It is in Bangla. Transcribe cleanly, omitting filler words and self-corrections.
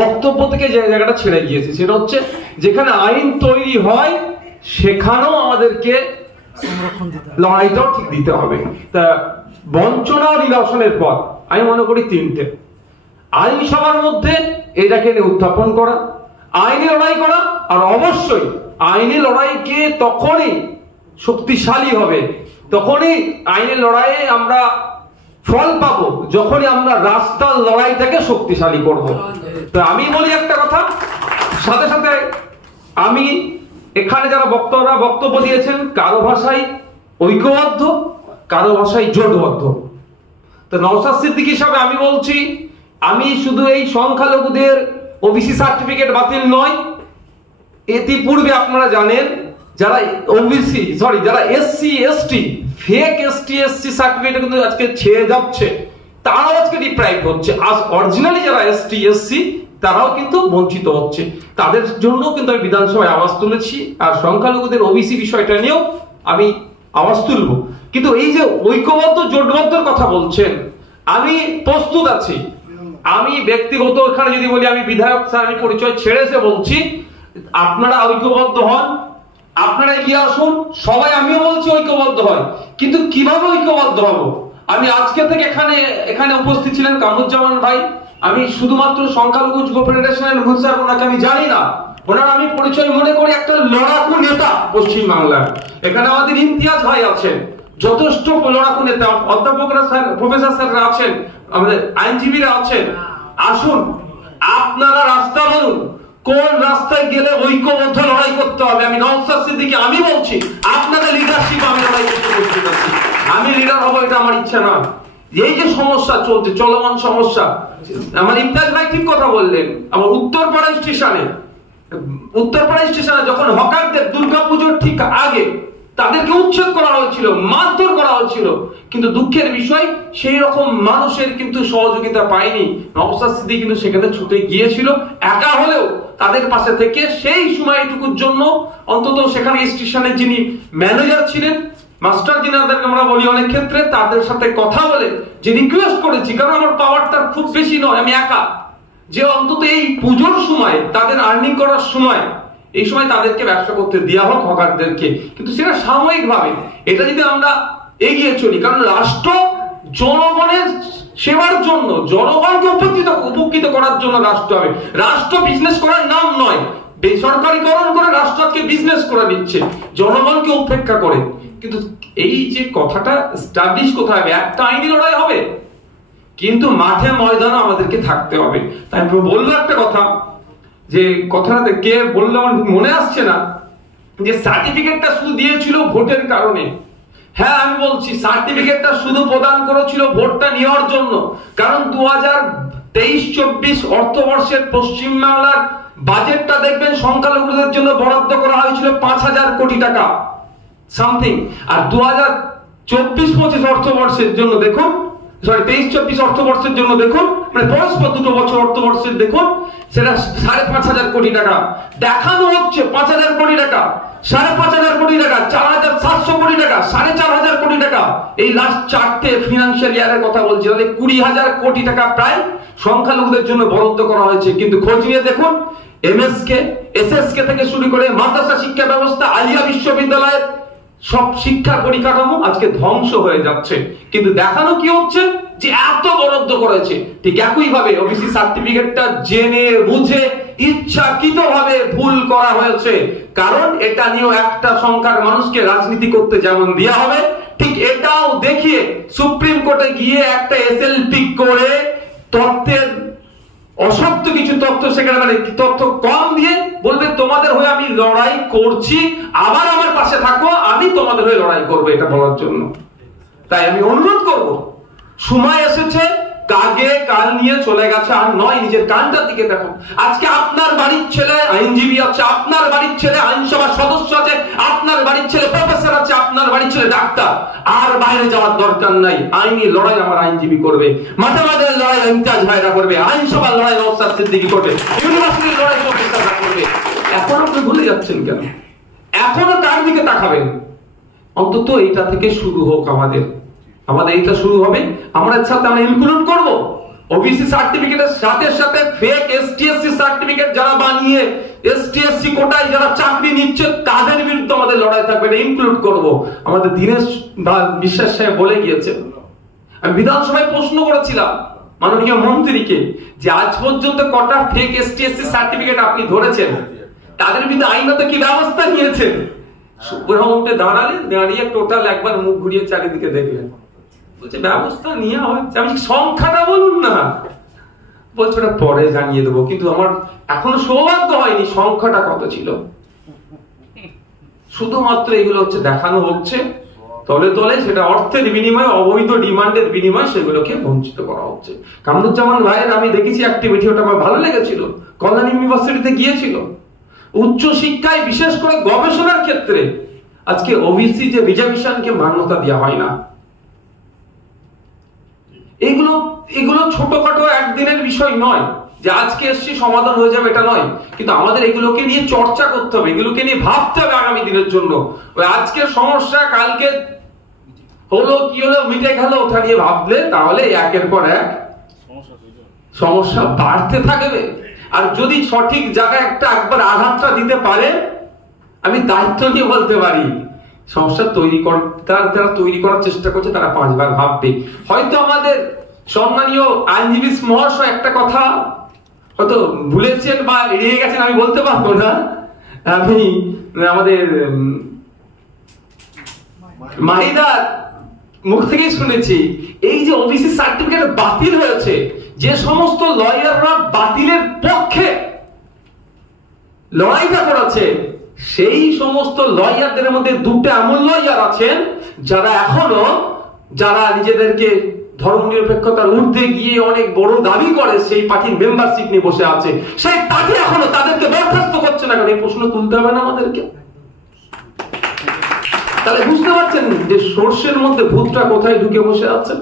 বক্তব্য থেকে যে জায়গাটা ছেড়ে গিয়েছে সেটা হচ্ছে যেখানে আইন তৈরি হয় সেখানেও আমাদেরকে লড়াইটাও ঠিক দিতে হবে। তা বঞ্চনা ও নিরসনের পথ আমি মনে করি তিনটে। আইনসভার মধ্যে এটাকে উত্থাপন করা, আইনি লড়াই করা, আর অবশ্যই আইনি লড়াইকে তখনই শক্তিশালী হবে, তখনই আইনের লড়াইয়ে আমরা ফল পাবো যখনই আমরা রাস্তার লড়াইটাকে শক্তিশালী করব। তো আমি বলি একটা কথা, সাথে সাথে আমি এখানে যারা বক্তারা বক্তব্য দিয়েছেন কারো ভাষায় ঐক্যবদ্ধ, কারো ভাষায় জোটবদ্ধ। তো নওশাদ সিদ্দিকী হিসাবে আমি বলছি, আমি শুধু এই সংখ্যালঘুদের ওবিসি সার্টিফিকেট বাতিল নয়, ইতিপূর্বে আপনারা জানেন যারা ওবিসি যারা SC ST fake ST SC certificate কিন্তু আজকে ছেড়ে যাচ্ছে, তারাও আজকে ডিপ্রাইভ হচ্ছে। আজ অরিজিনালি যারা এসটি এসসি তারাও কিন্তু বঞ্চিত হচ্ছে, তাদের জন্য কিন্তু আমি বিধানসভায় আওয়াজ তুলেছি। আর সংখ্যালঘুদের ওবিসি বিষয়টা নিয়েও আমি আওয়াজ তুলব। কিন্তু এই যে ঐক্যবদ্ধ জোটবদ্ধর কথা বলছেন, আমি প্রস্তুত আছি। আমি ব্যক্তিগত এখানে যদি বলি, আমি বিধায়ক স্যার, আমি পরিচয় ছেড়েছে বলছি, আপনারা ঐক্যবদ্ধ হন, আপনারা এগিয়ে আসুন, সবাই আমিও বলছি ঐক্যবদ্ধ হয়। কিন্তু কিভাবে ঐক্যবদ্ধ হব? আমি আজকে থেকে এখানে উপস্থিত ছিলেন কামরুজ্জামান ভাই, আমি শুধুমাত্র সংখ্যালঘু যুব ফেডারেশনের মূল স্যার ওনাকে আমি জানি না, ওনার আমি পরিচয় মনে করি একটা লড়াকু নেতা পশ্চিম বাংলার। এখানে আমাদের ইমতিয়াজ ভাই আছেন, যথেষ্ট লড়াকু নেতা, অধ্যাপকরা স্যার, প্রফেসর স্যাররা আছেন, আমাদের আইনজীবীরা আছেন। আসুন আপনারা রাস্তা বলুন, কোন রাস্তায় গেলে ঐক্যবদ্ধ লড়াই করতে হবে। আমি নওশাদ সিদ্দিকী আমি বলছি, আপনাদের লিডারশিপ আমি লড়াই করতে প্রস্তুত আছি। আমি লিডার হবো এটা আমার ইচ্ছা না। এই যে সমস্যা চলছে, চলমান সমস্যা, আমার ইমতিয়াজ ভাই ঠিক কথা বললেন। আমার উত্তরপাড়া স্টেশনে যখন হকারদের দুর্গাপুজোর ঠিক আগে তাদেরকে উচ্ছেদ করা হয়েছিল, মারধর করা হয়েছিল, কিন্তু দুঃখের বিষয় সেই রকম মানুষের কিন্তু সহযোগিতা পায়নি। নওশাদ সিদ্দিকী কিন্তু সেখানে ছুটে গিয়েছিল, একা হলেও তাদের পাশে থেকে সেই সময়টুকুর জন্য অন্তত সেখানে স্টেশনের যিনি ম্যানেজার ছিলেন, মাস্টার যিনাদেরকে আমরা বলি অনেক ক্ষেত্রে, তাদের সাথে কথা বলে যে রিকোয়েস্ট করেছি, কারণ আমার পাওয়ারটা খুব বেশি নয়, আমি একা, যে অন্তত এই পুজোর সময় তাদের আর্নিং করার সময় এই সময় তাদেরকে ব্যবসা করতে দেওয়া হোক হকারদেরকে। কিন্তু সেটা সাময়িক ভাবে, এটা যদি আমরা এগিয়ে চলি, কারণ রাষ্ট্র জনগণের সেবার জন্য, জনগণকে উপকৃত করার জন্য রাষ্ট্র হবে। রাষ্ট্র বিজনেস করার নাম নয়, বেসরকারীকরণ করে রাষ্ট্রকে বিজনেস করে দিচ্ছে জনগণকে উপেক্ষা করে। কিন্তু এই যে কথাটা এস্টাবলিশ কোথায় হবে? একটা আইনি লড়াই হবে, কিন্তু মাঠে ময়দানে আমাদেরকে থাকতে হবে। তাই বলবো একটা কথা, যে কথাটা কে বললো আমার মনে আসছে না, যে সার্টিফিকেটটা শুধু দিয়েছিল ভোটের কারণে। হ্যাঁ, আমি বলছি সার্টিফিকেটটা শুধু প্রদান করেছিল ভোটটা নেওয়ার জন্য, কারণ 2023-24 অর্থবর্ষের পশ্চিমবাংলার বাজেটটা দেখবেন সংখ্যালঘুদের জন্য বরাদ্দ করা হয়েছিল 5,000 কোটি টাকা সামথিং। আর 2024-25 অর্থবর্ষের জন্য দেখুন, 23-24 অর্থবর্ষের জন্য দেখুন, মানে পরস্পর দুটো বছর অর্থবর্ষের দেখুন, সেটা 5,500 কোটি টাকা দেখানো হচ্ছে। 5,000 কোটি টাকা, 5,500 কোটি টাকা, 4,700 কোটি টাকা, 4,500 কোটি টাকা, এই লাস্ট 4টে ফিনান্সিয়াল ইয়ারের কথা বলছি, তাহলে 20,000 কোটি টাকা প্রায় সংখ্যালঘুদের জন্য বরাদ্দ করা হয়েছে। কিন্তু খোঁজ নিয়ে দেখুন, এমএসকে, এসএসকে থেকে শুরু করে মাদ্রাসা শিক্ষা ব্যবস্থা, আলিয়া বিশ্ববিদ্যালয়ের সব শিক্ষা পরিকাঠামো আজকে ধ্বংস হয়ে যাচ্ছে। কিন্তু দেখানো কি হচ্ছে, যে এত বরাদ্দ করেছে। ঠিক একই ভাবে ওবিসি সার্টিফিকেটটা জেনে বুঝে ইচ্ছাকৃতভাবে ভুল করা হয়েছে, কারণ এটা নিয়েও একটা সংখ্যার মানুষকে রাজনীতি করতে যেমন দেওয়া হবে, ঠিক এটাও দেখিয়ে সুপ্রিম কোর্টে গিয়ে একটা এসএলপি করে তথ্যের অসত্য কিছু তথ্য সেখানে, মানে তথ্য কম দিয়ে বলবে তোমাদের হয়ে আমি লড়াই করছি, আবার আমার পাশে থাকো, আমি তোমাদের হয়ে লড়াই করবো, এটা বলার জন্য। তাই আমি অনুরোধ করব, সময় এসেছে, কাগে কাল নিয়ে চলে গেছে, আর নয়, নিজের কানটার দিকে দেখো। আজকে আপনার বাড়ির ছেলে আইনজীবী আছে, আপনার বাড়ির ছেলে আইনসভার সদস্য আছে, আপনার বাড়ির ছেলে প্রফেসর আছে, আপনার বাড়ির ছেলে ডাক্তার। আর বাইরে যাওয়ার দরকার নাই, আইনি লড়াই আমার আইনজীবী করবে, মাঠে মাঠে লড়াই ইমতিয়াজ ভাইরা করবে, আইনসভার লড়াই নওশাদ সিদ্দিকী করবে, ইউনিভার্সিটির লড়াই প্রফেসররা করবে। এখন আপনি ভুলে যাচ্ছেন কেন? এখনো তার দিকে তাকাবেন। অন্তত এইটা থেকে শুরু হোক, আমাদের এইটা শুরু হবে, আমরা সাথে আমরা ইনক্লুড করব, ওবিসি সার্টিফিকেটের সাথে সাথে ফেক এসটিএসসি সার্টিফিকেট যারা বানিয়ে এসটিএসসি কোটায় যারা চাকরি নিচ্ছে তাদের বিরুদ্ধে আমাদের লড়াই থাকবে, এটা ইনক্লুড করব। আমাদের দীনেশ বিশ্বাস সাহেব বলে গিয়েছেন। আমি বিধানসভায় প্রশ্ন করেছিলাম মাননীয় মন্ত্রীকে যে আজ পর্যন্ত কটা ফেক এসটিএসসি সার্টিফিকেট আপনি ধরেছেন, তাদের বিরুদ্ধে আইনত কি ব্যবস্থা নিয়েছেন? সুব্রহ্মণ্যে দাঁড়ালেন, দাঁড়িয়ে টোটাল একবার মুখ ঘুরিয়ে চারিদিকে দেখলেন, বলছে ব্যবস্থা নেওয়া হচ্ছে। আমি সংখ্যাটা বলুন না, বলছে ওটা পরে জানিয়ে দেবো, কিন্তু আমার এখনো সৌভাগ্য হয়নি সংখ্যাটা কত ছিল। শুধুমাত্র এগুলো হচ্ছে দেখানো হচ্ছে তলে তলে, সেটা অর্থের বিনিময়ে, অবৈধ ডিমান্ডের বিনিময়ে সেগুলোকে বঞ্চিত করা হচ্ছে। কামরুজ্জামান ভাইয়ের আমি দেখেছি অ্যাক্টিভিটি, ওটা আমার ভালো লেগেছিল। কল্যাণ ইউনিভার্সিটিতে গিয়েছিল, উচ্চ শিক্ষায় বিশেষ করে গবেষণার ক্ষেত্রে আজকে ওবিসি যে রিজার্ভেশনকে মান্যতা দেওয়া হয় না, এগুলো ছোটখাটো একদিনের বিষয় নয় যে আজকে এসছি সমাধান হয়ে যাবে, এটা নয়। কিন্তু আমাদের এগুলোকে নিয়ে চর্চা করতে হবে, এগুলোকে নিয়ে ভাবতে হবে আগামী দিনের জন্য। ওই আজকের সমস্যা কালকে হলো কি হলো মিটে গেল ওটা নিয়ে ভাবলে তাহলে একের পর এক সমস্যা বাড়তে থাকবে। আর যদি সঠিক জায়গায় একবার আঘাতটা দিতে পারে, আমি দায়িত্ব নিয়ে বলতে পারি সমস্যা যারা তৈরি করার চেষ্টা করছে তারা 5 বার ভাববে। হয়তো আমাদের সম্মানীয় আইনজীবী মহাশয় একটা কথা হয়তো ভুলেছেন বা এড়িয়ে গেছেন, আমি বলতে পারবো না। আমি আমাদের মাহিদার মুখ থেকেই শুনেছি, এই যে ওবিসি সার্টিফিকেট বাতিল হয়েছে, যে সমস্ত লয়াররা বাতিলের পক্ষে লড়াইটা করেছে, সেই সমস্ত লয়ারদের মধ্যে 2টা এমন লয়ার আছেন যারা নিজেদেরকে ধর্মনিরপেক্ষতার ঊর্ধ্বে গিয়ে অনেক বড় দাবি করে, সেই পার্টির মেম্বারশিপ নিয়ে বসে আছে। সেই পার্টি এখনো তাদেরকে বরখাস্ত করছে না। কারণ এই প্রশ্ন তুলতে হবে না আমাদেরকে। তাহলে বুঝতে পারছেন যে সর্ষের মধ্যে ভূতটা কোথায় ঢুকে বসে আছে।